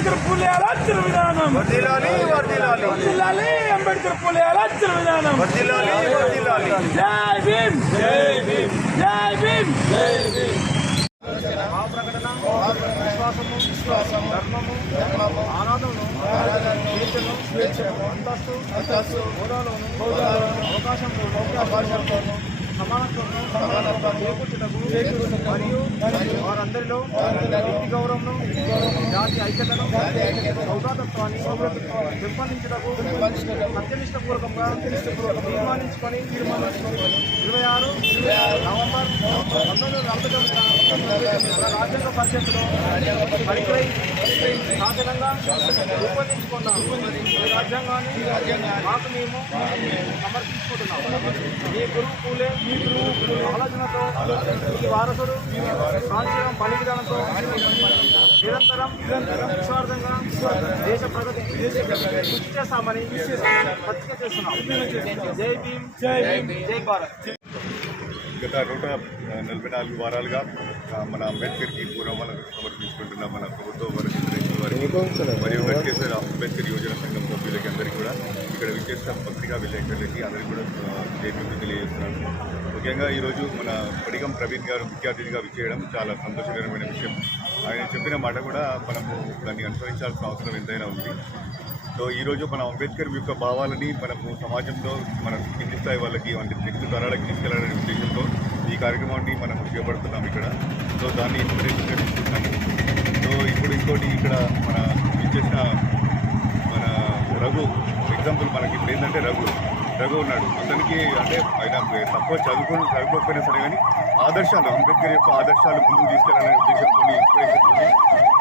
అంబేద్కర్ పూలే ఆలోచన విధానం. వర్దిల్లాలి అంబేద్కర్ పూలే ఆలోచన విధానం. వర్ధిల్లాలి వర్ధిల్లాలి జై భీమ్. జై భీమ్. జై భీమ్. జై భీమ్. విశ్వాసము విశ్వాసము ధర్మము ధర్మము స్వేచ్ఛను అంతస్తు అంతస్తు హోదాలోను హోదాలోను అవకాశంలోను అవకాశంలోను సమానత్వం సమానత్వము చేకూర్చుటకు మరియు వారందరిలో వ్యక్తి గౌరవము జాతి ఐక్యతను జాతి ఐక్యతను సౌభ్రాతత్వాన్ని సౌభ్రాతత్వాన్ని పెంపొందించుటకు సత్యనిష్టపూర్వకంగా తీర్మానించుకొని తీర్మానించుకొని ఇరవై ఆరు నవంబర్ పంతొమ్మిది వందల నలభై తొమ్మిది రాజ్యాంగ పరిషత్తులో పరికరై శాసనంగా రూపొందించుకున్న ఈ రాజ్యాంగాన్ని మాకు మేము సమర్పించుకుంటున్నాం మీ గురువు పూలే మీ గురువు పూలే ఆలోచనతో ఈ వారసుడు సాంస్కృతిక పని విధానంతో నిరంతరం నిరంతరం విశ్వార్థంగా దేశ ప్రగతికి కృషి చేస్తామని ప్రతిజ్ఞ చేస్తున్నాం. జై భీమ్ జై భీమ్. జై భారత్. గత నూట నలభై నాలుగు వారాలుగా మన అంబేద్కర్కి పూర్వమాలను సమర్పించుకుంటున్న మన ప్రభుత్వ మరియు అంబేద్కర్ యోజన సంఘం సభ్యులకి అందరికీ కూడా ఇక్కడ విచ్చేసిన పత్రికా విలేకరులకి అందరికీ కూడా జేపీ తెలియజేస్తున్నాను. ముఖ్యంగా ఈరోజు మన పడిగం ప్రవీణ్ గారు ముఖ్య అతిథిగా విచ్చేయడం చాలా సంతోషకరమైన విషయం. ఆయన చెప్పిన మాట కూడా మనము దాన్ని అనుసరించాల్సిన అవసరం ఎంతైనా ఉంది. సో ఈరోజు మన అంబేద్కర్ యొక్క భావాలని మనము సమాజంలో మన కింది స్థాయి వాళ్ళకి అంటే నెక్స్ట్ తరాలకు తీసుకెళ్ళాలనే ఉద్దేశంతో ఈ కార్యక్రమాన్ని మనం చేపడుతున్నాం ఇక్కడ. సో దాన్ని ఇన్స్పిరేషన్గా సో ఇప్పుడు ఇంకోటి ఇక్కడ మన ఇచ్చేసిన మన రఘు ఎగ్జాంపుల్ మనకి ఇప్పుడు ఏంటంటే రఘు. రఘు ఉన్నాడు. అతనికి అంటే ఆయన తక్కువ చదువుకో చదువుకోకపోయినా సరే కానీ ఆదర్శాలు అంబేద్కర్ యొక్క ఆదర్శాలు ముందుకు తీసుకెళ్ళాలనే ఉద్దేశంతో ఇన్స్పిరేషన్తో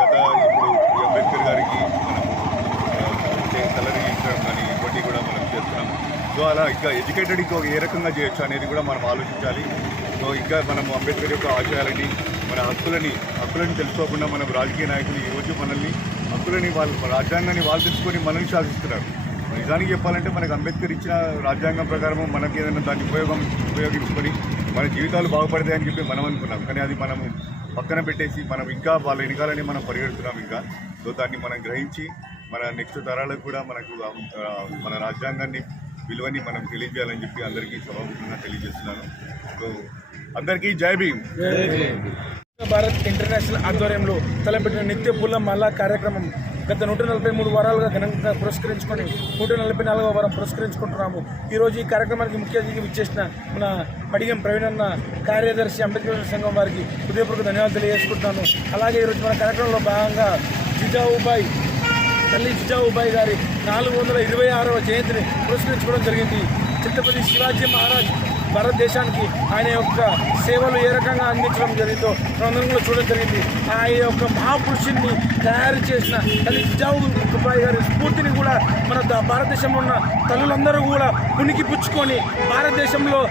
గత ఇప్పుడు అంబేద్కర్ గారికి మనం కలరింగ్ ఇచ్చడం కానీ ఇవన్నీ కూడా మనం చేస్తున్నాం. సో అలా ఇంకా ఎడ్యుకేటెడ్ ఇంకో ఏ రకంగా చేయొచ్చు అనేది కూడా మనం ఆలోచించాలి. సో ఇంకా మనం అంబేద్కర్ యొక్క ఆశయాలని మన హక్కులని హక్కులని తెలుసుకోకుండా మనం రాజకీయ నాయకులు ఈరోజు మనల్ని హక్కులని వాళ్ళు రాజ్యాంగాన్ని వాళ్ళు తెలుసుకొని మనల్ని శాసిస్తున్నారు. నిజానికి చెప్పాలంటే మనకు అంబేద్కర్ ఇచ్చిన రాజ్యాంగం ప్రకారం మనకి ఏదైనా దాన్ని ఉపయోగం ఉపయోగించుకొని మన జీవితాలు బాగుపడతాయని చెప్పి మనం అనుకున్నాం. కానీ అది మనము పక్కన పెట్టేసి మనం ఇంకా వాళ్ళ వెనకాలని మనం పరిగెడుతున్నాం ఇంకా. సో దాన్ని మనం గ్రహించి మన నెక్స్ట్ తరాలకు కూడా మనకు మన రాజ్యాంగాన్ని విలువని మనం తెలియజేయాలని చెప్పి అందరికీ సభాముఖంగా తెలియజేస్తున్నాను. సో అందరికీ జై భీమ్. భారత్ ఇంటర్నేషనల్ ఆధ్వర్యంలో తలపెట్టిన నిత్య పుల్ల మల్లా కార్యక్రమం గత నూట నలభై మూడు వారాలుగా ఘనంగా పురస్కరించుకొని నూట నలభై నాలుగవ వారం పురస్కరించుకుంటున్నాము. ఈరోజు ఈ కార్యక్రమానికి ముఖ్య అతిథిగా విచ్చేసిన మన పడిగం ప్రవీణన్న కార్యదర్శి అంబేద్కర్ సంఘం వారికి హృదయపూర్వక ధన్యవాదాలు తెలియజేసుకుంటున్నాను. అలాగే ఈరోజు మన కార్యక్రమంలో భాగంగా జిజావుబాయ్ తల్లి జిజావుబాయి గారి నాలుగు వందల ఇరవై ఆరవ జయంతిని పురస్కరించుకోవడం జరిగింది. ఛత్రపతి శివాజీ మహారాజ్ భారతదేశానికి ఆయన యొక్క సేవలు ఏ రకంగా అందించడం జరిగిందో మనందరం కూడా చూడడం జరిగింది. ఆయన యొక్క మహాపురుషుణ్ణి తయారు చేసిన అది దుబాయ్ గారి స్ఫూర్తిని కూడా మన భారతదేశంలో ఉన్న తల్లులందరూ కూడా పునికి పుచ్చుకొని భారతదేశంలో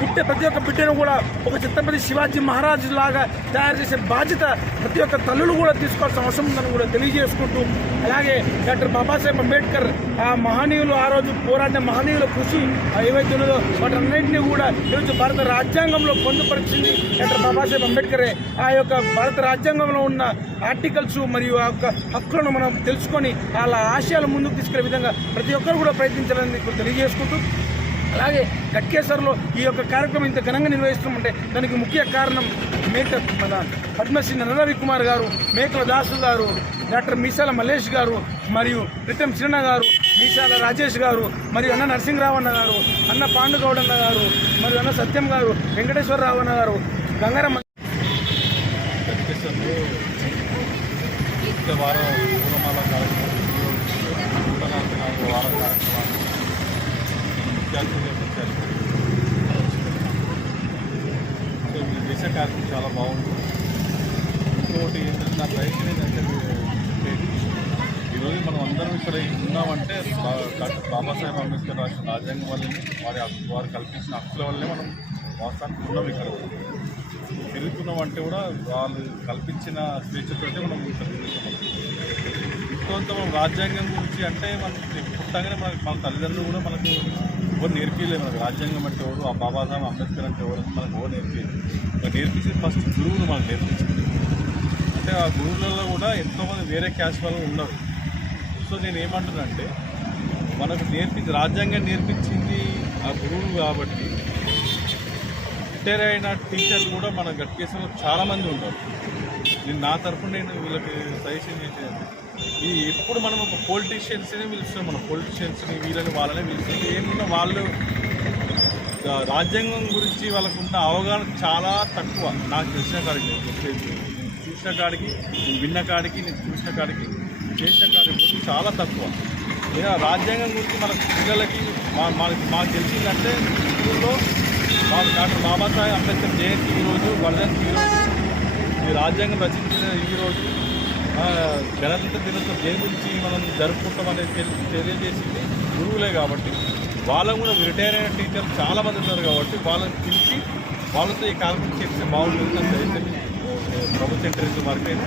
బిడ్డ ప్రతి ఒక్క బిడ్డను కూడా ఒక చిత్తపతి శివాజీ మహారాజు లాగా తయారు చేసే బాధ్యత ప్రతి ఒక్క తల్లులు కూడా తీసుకోవాల్సిన అవసరం ఉందని కూడా తెలియజేసుకుంటూ అలాగే డాక్టర్ బాబాసాహెబ్ అంబేద్కర్ ఆ మహనీయులు ఆ రోజు పోరాడిన మహనీయుల కృషి ఏవైతే ఉన్నదో వాటన్నింటినీ కూడా ఈరోజు భారత రాజ్యాంగంలో పొందుపరిచింది డాక్టర్ బాబాసాహెబ్ అంబేద్కరే. ఆ యొక్క భారత రాజ్యాంగంలో ఉన్న ఆర్టికల్స్ మరియు ఆ యొక్క హక్కులను మనం తెలుసుకొని వాళ్ళ ఆశయాలు ముందుకు తీసుకెళ్ళే విధంగా ప్రతి ఒక్కరు కూడా ప్రయత్నించాలని తెలియజేసుకుంటూ అలాగే గట్కేశ్వర్లో ఈ యొక్క కార్యక్రమం ఇంత ఘనంగా నిర్వహిస్తున్నామంటే దానికి ముఖ్య కారణం మేక మన పద్మశ్రీ నరరవి కుమార్ గారు మేకల దాసు గారు డాక్టర్ మీసాల మల్లేష్ గారు మరియు ప్రితం చిన్న గారు మీసాల రాజేష్ గారు మరియు అన్న నరసింహరావు అన్న గారు అన్న పాండుగౌడ్ అన్న గారు మరియు అన్న సత్యం గారు వెంకటేశ్వరరావు అన్న గారు గంగారమ్మ వారం పూర్వమాల కార్యక్రమం. నూట నలభై నాలుగు వారం కార్యక్రమాన్ని ముఖ్య సో మీరు చేసే కార్యక్రమం చాలా బాగుంటుంది ఇంకోటి ఏంటంటే నా ప్రయత్నం ఏంటంటే ఈరోజు మనం అందరం ఇక్కడ ఉన్నామంటే డాక్టర్ బాబాసాహెబ్ అంబేద్కర్ రాసిన రాజ్యాంగం వల్లనే వారి వారు కల్పించిన హక్కుల వల్లనే మనం వాస్తవానికి ఉన్నాం ఇక్కడ. తిరుగుతున్నాం అంటే కూడా వాళ్ళు కల్పించిన స్వేచ్ఛతోటే మనం ఇక్కడ తిరుగుతున్నాం. ఇంకొంత మనం రాజ్యాంగం గురించి అంటే మనకి పుట్టగానే మనకి మన తల్లిదండ్రులు కూడా మనకు ఎవరు నేర్పించలేదు మనకు. రాజ్యాంగం అంటే ఎవరు? ఆ బాబాసాహెబ్ అంబేద్కర్ అంటే ఎవరు? మనకు ఎవరు నేర్పించలేదు మనకు నేర్పించి ఫస్ట్ గురువులు మనకు నేర్పించింది. అంటే ఆ గురువులలో కూడా ఎంతోమంది వేరే క్యాస్ట్ వాళ్ళు ఉన్నారు. సో నేను ఏమంటున్నానంటే మనకు నేర్పించి రాజ్యాంగం నేర్పించింది ఆ గురువులు కాబట్టి రిటైర్ అయిన టీచర్లు కూడా మన గట్కేశ్వరంలో చాలామంది ఉంటారు. నేను నా తరఫున నేను వీళ్ళకి సజెషన్ చేసేది. ఈ ఎప్పుడు మనం ఒక పొలిటీషియన్స్ని పిలుస్తున్నాం మన పొలిటీషియన్స్ని వీళ్ళని వాళ్ళని పిలుస్తుంది ఏమున్నా వాళ్ళు రాజ్యాంగం గురించి వాళ్ళకున్న అవగాహన చాలా తక్కువ. నాకు తెలిసిన కాడికి నేను చూసిన కాడికి నేను విన్న కాడికి నేను చూసిన కాడికి చేసిన కాడికి గురించి చాలా తక్కువ. ఇక రాజ్యాంగం గురించి మన పిల్లలకి మా మనకి మాకు తెలిసిందంటే స్కూల్లో మాకు డాక్టర్ బాబాసాహెబ్ అంబేద్కర్ జయంతి ఈరోజు వర్ధంతి ఈరోజు ఈ రాజ్యాంగం రచించిన ఈరోజు గణతంత్ర దినోత్సవం దేని గురించి మనం జరుపుకుంటాం అనేది తెలి- తెలియజేసింది గురువులే కాబట్టి. వాళ్ళకు కూడా రిటైర్ అయిన టీచర్లు చాలా మంది ఉన్నారు కాబట్టి వాళ్ళని పిలిచి వాళ్ళతో ఈ కార్యక్రమం చేస్తే బాగుంటుంది అని దయచేసి ప్రభుత్వ ఇంటర్వ్యూ వారికి నేను